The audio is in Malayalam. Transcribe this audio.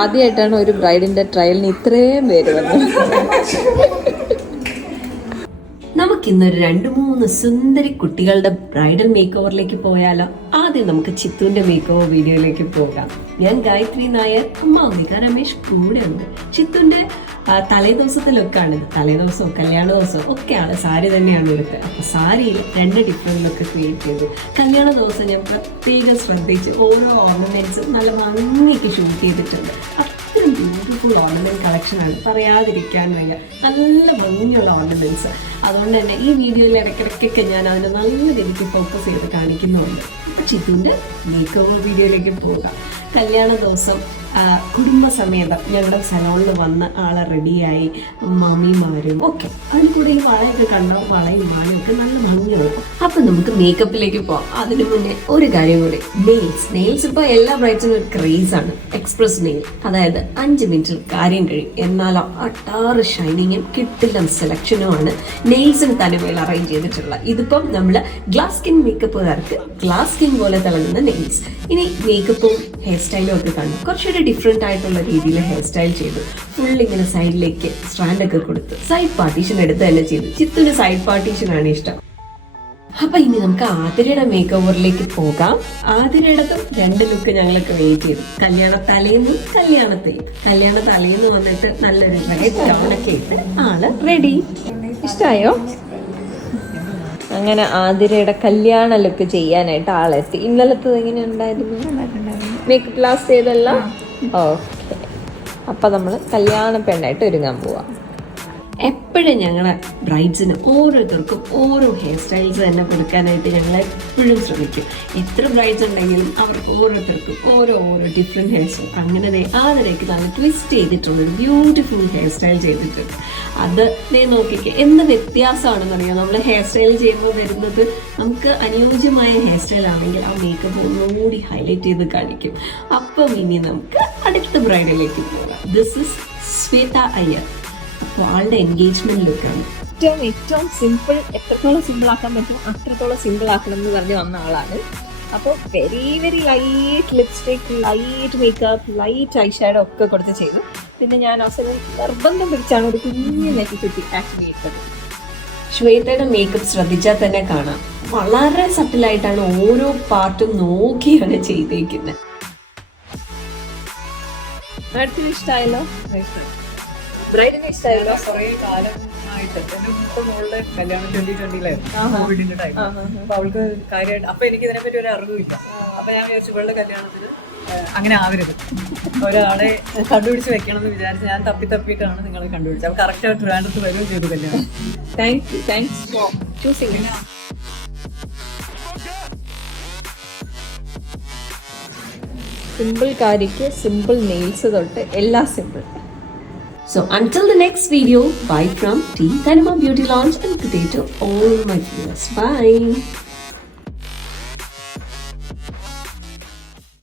ആദ്യമായിട്ടാണ് ഒരു ബ്രൈഡിന്റെ ട്രയലിന് ഇത്രയും പേര് വന്നത്. നമുക്കിന്നൊരു 2-3 സുന്ദരി കുട്ടികളുടെ ബ്രൈഡൽ മേക്ക് ഓവറിലേക്ക് പോയാലോ? ആദ്യം നമുക്ക് ചിത്തുവിന്റെ മേക്ക് ഓവർ വീഡിയോയിലേക്ക് പോകാം. ഞാൻ ഗായത്രി നായർ, അമ്മ അംബിക രമേശ് കൂടെ ഉണ്ട്. ചിത്തുവിന്റെ തലേദിവസത്തിലൊക്കെയാണിത്. തലേദിവസവും കല്യാണ ദിവസവും ഒക്കെയാണ് സാരി തന്നെയാണ് എടുക്കുക. അപ്പൊ സാരിയിൽ 2 ഡിഫറെന്റ് ലുക്ക് ക്രിയേറ്റ് ചെയ്തു. കല്യാണ ദിവസം ഞാൻ പ്രത്യേകം ശ്രദ്ധിച്ച് ഓരോ ഓർണമെന്റ്സും നല്ല ഭംഗിക്ക് ഷൂട്ട് ചെയ്തിട്ടുണ്ട്. അത്രയും ബ്യൂട്ടിഫുൾ ഓർണമെന്റ് കളക്ഷനാണ്, പറയാതിരിക്കാൻ വയ്യ. നല്ല ഭംഗിയുള്ള ഓർണമെന്റ്സ്. അതുകൊണ്ട് തന്നെ ഈ വീഡിയോയിൽ ഇടയ്ക്കിടയ്ക്കൊക്കെ ഞാൻ അതിനെ നല്ല രീതിക്ക് ഫോക്കസ് ചെയ്ത് കാണിക്കുന്നുണ്ട്. ഇപ്പം ചിത്തുവിൻ്റെ മേക്ക് ഓവർ വീഡിയോയിലേക്ക് പോകാം. കല്യാണ ദിവസം കുടുംബസമേതം ഞങ്ങളുടെ സലോണിൽ വന്ന് ആളെ റെഡിയായി, മമ്മിമാരും ഒക്കെ. അതിൽ കൂടെ ഈ വളയൊക്കെ കണ്ടോ, വളയും മാലയും ഒക്കെ നല്ല ഭംഗിയാണ്. അപ്പം നമുക്ക് മേക്കപ്പിലേക്ക് പോവാം. അതിനു മുന്നേ ഒരു കാര്യം കൂടി, നെയിൽസ് ഇപ്പോൾ എല്ലാ ബ്രൈഡ്സിനും ഒരു ക്രേസാണ്. എക്സ്പ്രസ് നെയിൽ, അതായത് 5 മിനിറ്റിൽ കാര്യം കഴിയും. എന്നാലോ അട്ടാറ് ഷൈനിങ്ങും കിട്ടില്ല സെലക്ഷനുമാണ് നെയിൽസിന് തനിമയിൽ അറേഞ്ച് ചെയ്തിട്ടുള്ള. ഇതിപ്പം നമ്മൾ ഗ്ലാസ് സ്കിൻ മേക്കപ്പുകാർക്ക് ഗ്ലാസ് സ്കിൻ പോലെ തിളങ്ങുന്ന നെയിൽസ്. ഇനി മേക്കപ്പും ഹെയർ സ്റ്റൈലും ഒക്കെ കണ്ടു കുറച്ചുകൂടി ഡിഫറെന്റ് ആയിട്ടുള്ള രീതിയിൽ ഹെയർ സ്റ്റൈൽ ചെയ്തു. ഫുൾ ഇങ്ങനെ സൈഡിലേക്ക് സ്ട്രാൻഡൊക്കെ കൊടുത്ത് സൈഡ് പാർട്ടീഷൻ എടുത്ത് തന്നെ ചെയ്തു. ചിത്തുവിന് സൈഡ് പാർട്ടീഷനാണ് ഇഷ്ടം. അപ്പൊ ഇനി നമുക്ക് ആതിരയുടെ മേക്ക് ഓവറിലേക്ക് പോകാം. ആതിരയുടേതും 2 ലുക്ക് ഞങ്ങളൊക്കെ വെയിറ്റ് ചെയ്തു. കല്യാണ തലേന്നും കല്യാണ തലേന്ന് വന്നിട്ട് നല്ലൊരു റെഡ് ഗൗണൊക്കെ ഇട്ട് ആള് റെഡി. ഇഷ്ടമായോ? അങ്ങനെ ആതിരയുടെ കല്യാണ ലുക്ക് ചെയ്യാനായിട്ട് ആളെത്തി. ഇന്നലത്തത് എങ്ങനെ ഉണ്ടായിരുന്നു? മേക്കപ്പ് ലാസ്റ്റ് ചെയ്തല്ല? ഓക്കെ. അപ്പം നമ്മൾ കല്യാണ പെണ്ണായിട്ട് ഒരുങ്ങാൻ പോവാം. എപ്പോഴും ഞങ്ങളെ ബ്രൈഡ്സിന് ഓരോരുത്തർക്കും ഓരോ ഹെയർ സ്റ്റൈൽസ് തന്നെ കൊടുക്കാനായിട്ട് ഞങ്ങൾ എപ്പോഴും ശ്രമിക്കും. എത്ര ബ്രൈഡ്സ് ഉണ്ടെങ്കിലും അവർക്ക് ഓരോരുത്തർക്കും ഓരോ ഡിഫറെൻറ്റ് ഹെയർ സ്റ്റൈൽ. അങ്ങനെ ആതിരയ്ക്ക് നല്ല ട്വിസ്റ്റ് ചെയ്തിട്ടുള്ളൊരു ബ്യൂട്ടിഫുൾ ഹെയർ സ്റ്റൈൽ ചെയ്തിട്ടുണ്ട്. അത് നോക്കിക്ക് എന്ത് വ്യത്യാസമാണെന്നറിയാം. നമ്മൾ ഹെയർ സ്റ്റൈൽ ചെയ്യുമ്പോൾ വരുന്നത് നമുക്ക് അനുയോജ്യമായ ഹെയർ സ്റ്റൈൽ ആണെങ്കിൽ ആ മേക്കപ്പ് ഒന്നുകൂടി ഹൈലൈറ്റ് ചെയ്ത് കാണിക്കും. അപ്പം ഇനി നമുക്ക് അടുത്ത ബ്രൈഡിലേക്ക് പോകാം. This is Shweta Iyer. അപ്പോൾ ആളുടെ എൻഗേജ്മെന്റ് ലുക്കാണ്. ഏറ്റവും സിമ്പിൾ, എത്രത്തോളം സിമ്പിൾ ആക്കാൻ പറ്റും അത്രത്തോളം സിമ്പിൾ ആക്കണം എന്ന് പറഞ്ഞ് വന്ന ആളാണ്. അപ്പോൾ very light lipstick, light makeup, light eyeshadow ഒക്കെ കൊടുത്ത് ചെയ്തു. പിന്നെ ഞാൻ അവസരം നിർബന്ധം പിടിച്ചാണ് ഒരു കുഞ്ഞു നെറ്റിക്കുട്ടി ആക്ച്വലി ഇട്ടത്. ശ്വേതയുടെ മേക്കപ്പ് ശ്രദ്ധിച്ചാൽ തന്നെ കാണാം, വളരെ സട്ടിലായിട്ടാണ് ഓരോ പാർട്ടും നോക്കിയാണ് ചെയ്തേക്കുന്നത്. ഇഷ്ടമായല്ലോ? ബ്രൈഡിനെ ഇഷ്ടമായല്ലോ? കുറേ കാലമായിട്ട് എന്റെ മൂത്ത മോളുടെ കല്യാണം 2020-ലായിരുന്നു, കോവിഡിന്റെ ടൈം. അപ്പൊ അവൾക്ക് കാര്യമായിട്ട് അപ്പൊ എനിക്ക് ഇതിനെപ്പറ്റി ഒരു അറിവില്ല. അപ്പൊ ഞാൻ വിചാരിച്ചു ഇവളുടെ കല്യാണത്തിന് അങ്ങനെ ആവരുത്, ഒരാളെ കണ്ടുപിടിച്ച് വെക്കണം എന്ന് വിചാരിച്ച് ഞാൻ തപ്പിയിട്ടാണ് നിങ്ങളെ കണ്ടുപിടിച്ചത്. അപ്പൊ കറക്റ്റ് ആയിട്ട് ട്രിവാൻഡ്രത്ത് വരികയും ചെയ്തു കല്യാണം. Thanks for choosing. സിമ്പിൾ കാര്യക്ക് സിമ്പിൾ നെയിൽസ് തൊട്ട് എല്ലാം simple. So until the next video, bye from Team Tanima Beauty Lounge and good day to all my viewers. Bye.